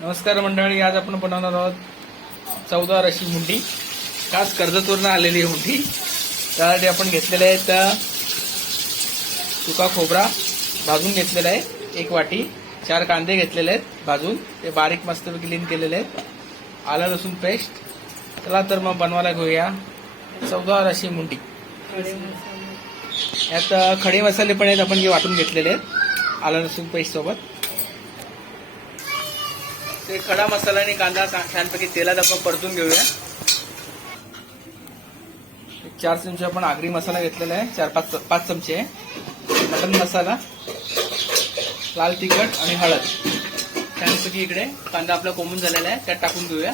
नमस्कार मंडळी आज आपण बनवणार आहोत चौदा अशी मुंडी खास कर्जतवरनं आलेली आहे मुंडी त्यासाठी आपण घेतलेले आहेत अ, सुका खोबरा भाजून घेतलेला आहे एक वाटी. चार कांदे घेतलेले आहेत भाजून. ते बारीक मस्त क्लीन केलेले आहेत. आलं लसूण पेस्ट. चला तर मग बनवायला घेऊया चौदा अशी मुंडी यात खडे मसाले पण आहेत आपण जे वाटून घेतलेले आहेत. आलं लसूण पेस्ट सोबत. ते खडा मसाला आणि कांदा छानपैकी तेलात आपण परतून घेऊया. चार चमचे आपण आगरी मसाला घेतलेला आहे. चार पाच पाच चमचे मटन मसाला लाल तिखट आणि हळद. छानपैकी इकडे कांदा आपला कोमून झालेला आहे. त्यात टाकून घेऊया.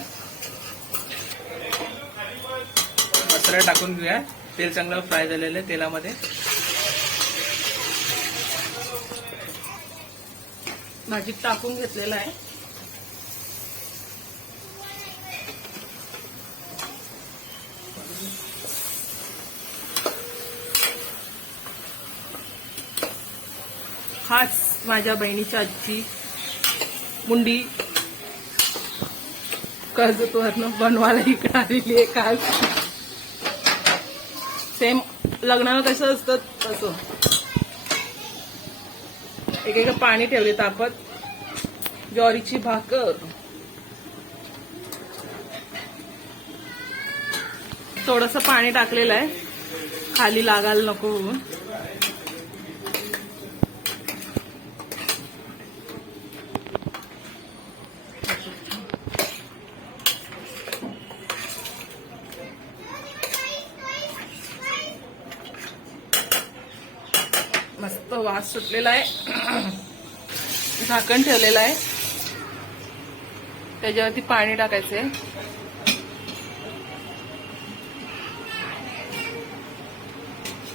मसाला टाकून घेऊया. तेल चांगलं फ्राय झालेलं आहे तेलामध्ये. भाजीत टाकून घेतलेला आहे. हाच माझ्या बहिणीची आजची मुंडी. कर्जतवरनं बनवायला इकडे आलेली आहे काल. सेम लग्नाला कसं असतं तसं. एक एक पाणी ठेवले तापत ज्वारीची भाकर. थोडस पाणी टाकलेलं आहे. खाली लागायला नको. मस्त वास सुटलेला आहे. झाकण ठेवलेलं आहे. त्याच्यावरती पाणी टाकायचंय.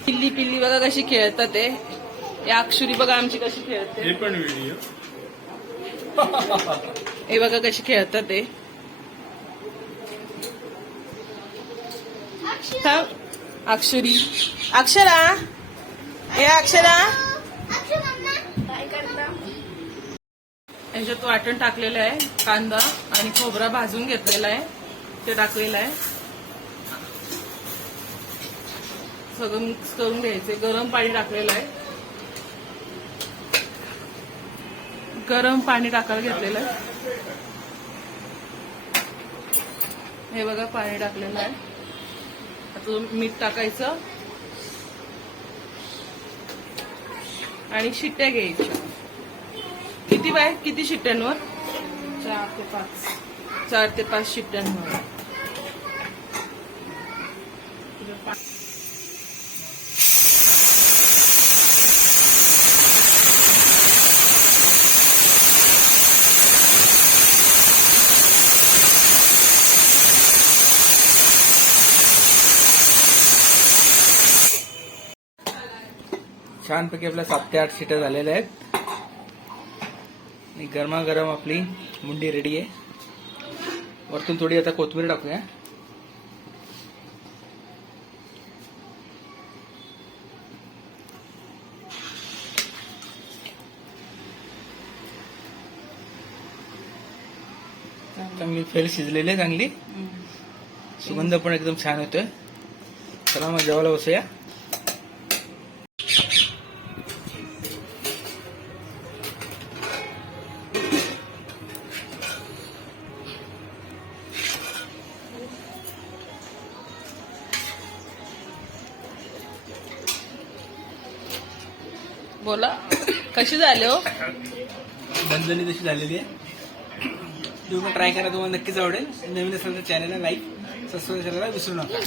पिल्ली पिल्ली बघा कशी खेळतात ते. या अक्षुरी बघा आमची कशी खेळते. हे पण व्हिडिओ हे बघा कशी खेळतात ते. अक्षुरी. अक्षरा. हे अक्षरा. याच्यात वाटण टाकलेलं आहे कांदा आणि खोबरा भाजून घेतलेला आहे. ते टाकलेलं आहे. सगळं मिक्स करून घ्यायचे. गरम पाणी टाकलेलं आहे. गरम पाणी टाकायला घेतलेलं आहे. हे बघा पाणी टाकलेलं आहे. आता मीठ टाकायचं. आणि शिट्ट्या घ्यायच्या. किती बाय? किती शिट्ट्यांवर चार ते पाच. चार ते पाच शिट्ट्यांवर छानपैकी आपल्या सात ते आठ सीटर झालेल्या आहेत. आणि गरमागरम आपली मुंडी रेडी आहे. वरतून थोडी आता कोथिंबीर टाकूया. चांगली फेल शिजलेली आहे चांगली. सुगंध पण एकदम छान येतोय. चला मग जेवायला बसूया. बोला. कशी झाले हो? बंधनी तशी झालेली आहे. तुम्ही पण ट्राय करा तुम्हाला नक्कीच आवडेल. नवीन असेल तर चॅनलला लाईक सबस्क्राईब करायला विसरू नका.